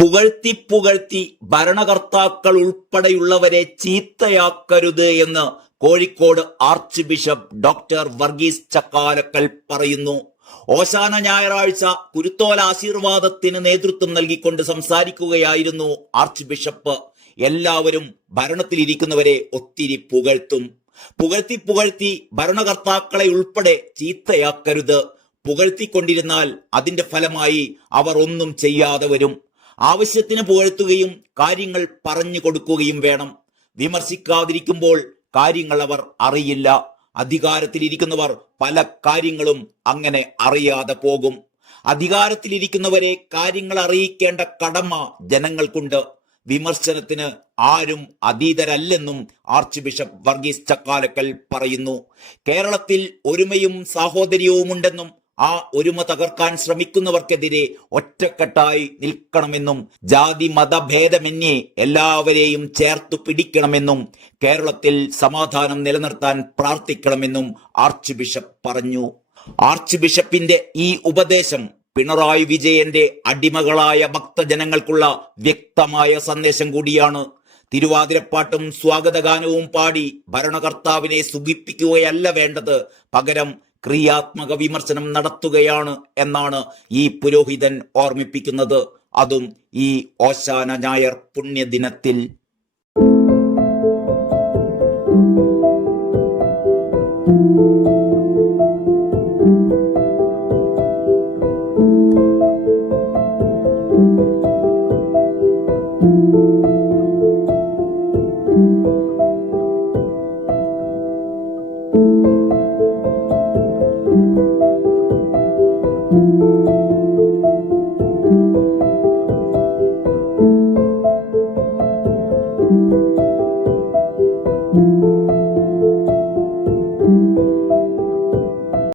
പുകഴ്ത്തി പുകഴ്ത്തി ഭരണകർത്താക്കൾ ഉൾപ്പെടെയുള്ളവരെ ചീത്തയാക്കരുത് എന്ന് Kozhikode archbishop doctor Varghese Chakkalakkal പറയുന്നു. ഓശാന ഞായറാഴ്ച കുരുത്തോല ആശീർവാദത്തിന് നേതൃത്വം നൽകിക്കൊണ്ട് സംസാരിക്കുകയായിരുന്നു ആർച്ച് ബിഷപ്പ്. എല്ലാവരും ഭരണത്തിലിരിക്കുന്നവരെ ഒത്തിരി പുകഴ്ത്തും. പുകഴ്ത്തി പുകഴ്ത്തി ഭരണകർത്താക്കളെ ഉൾപ്പെടെ ചീത്തയാക്കരുത്. പുകഴ്ത്തിക്കൊണ്ടിരുന്നാൽ അതിന്റെ ഫലമായി അവർ ഒന്നും ചെയ്യാതെ വരും. ആവശ്യത്തിന് പുകഴ്ത്തുകയും കാര്യങ്ങൾ പറഞ്ഞു കൊടുക്കുകയും വേണം. വിമർശിക്കാതിരിക്കുമ്പോൾ കാര്യങ്ങൾ അവർ അറിയില്ല. അധികാരത്തിലിരിക്കുന്നവർ പല കാര്യങ്ങളും അങ്ങനെ അറിയാതെ പോകും. അധികാരത്തിലിരിക്കുന്നവരെ കാര്യങ്ങൾ അറിയിക്കേണ്ട കടമ ജനങ്ങൾക്കുണ്ട്. വിമർശനത്തിന് ആരും അതീതരല്ലെന്നും ആർച്ച് ബിഷപ്പ് വർഗീസ് ചക്കാലക്കൽ പറയുന്നു. കേരളത്തിൽ ഒരുമയും സാഹോദര്യവുമുണ്ടെന്നും ആ ഒരുമ തകർക്കാൻ ശ്രമിക്കുന്നവർക്കെതിരെ ഒറ്റക്കെട്ടായി നിൽക്കണമെന്നും ജാതി മതഭേദമന്യേ എല്ലാവരെയും ചേർത്തു പിടിക്കണമെന്നും കേരളത്തിൽ സമാധാനം നിലനിർത്താൻ പ്രാർത്ഥിക്കണമെന്നും ആർച്ച് ബിഷപ്പ് പറഞ്ഞു. ആർച്ച് ബിഷപ്പിന്റെ ഈ ഉപദേശം പിണറായി വിജയന്റെ അടിമകളായ ഭക്തജനങ്ങൾക്കുള്ള വ്യക്തമായ സന്ദേശം കൂടിയാണ്. തിരുവാതിരപ്പാട്ടും സ്വാഗതഗാനവും പാടി ഭരണകർത്താവിനെ സുഖിപ്പിക്കുകയല്ല വേണ്ടത്. പകരം ക്രിയാത്മക വിമർശനം നടത്തുകയാണ് എന്നാണ് ഈ പുരോഹിതൻ ഓർമ്മിപ്പിക്കുന്നത്. അതും ഈ ഓശാന ഞായർ പുണ്യദിനത്തിൽ. thank you thank you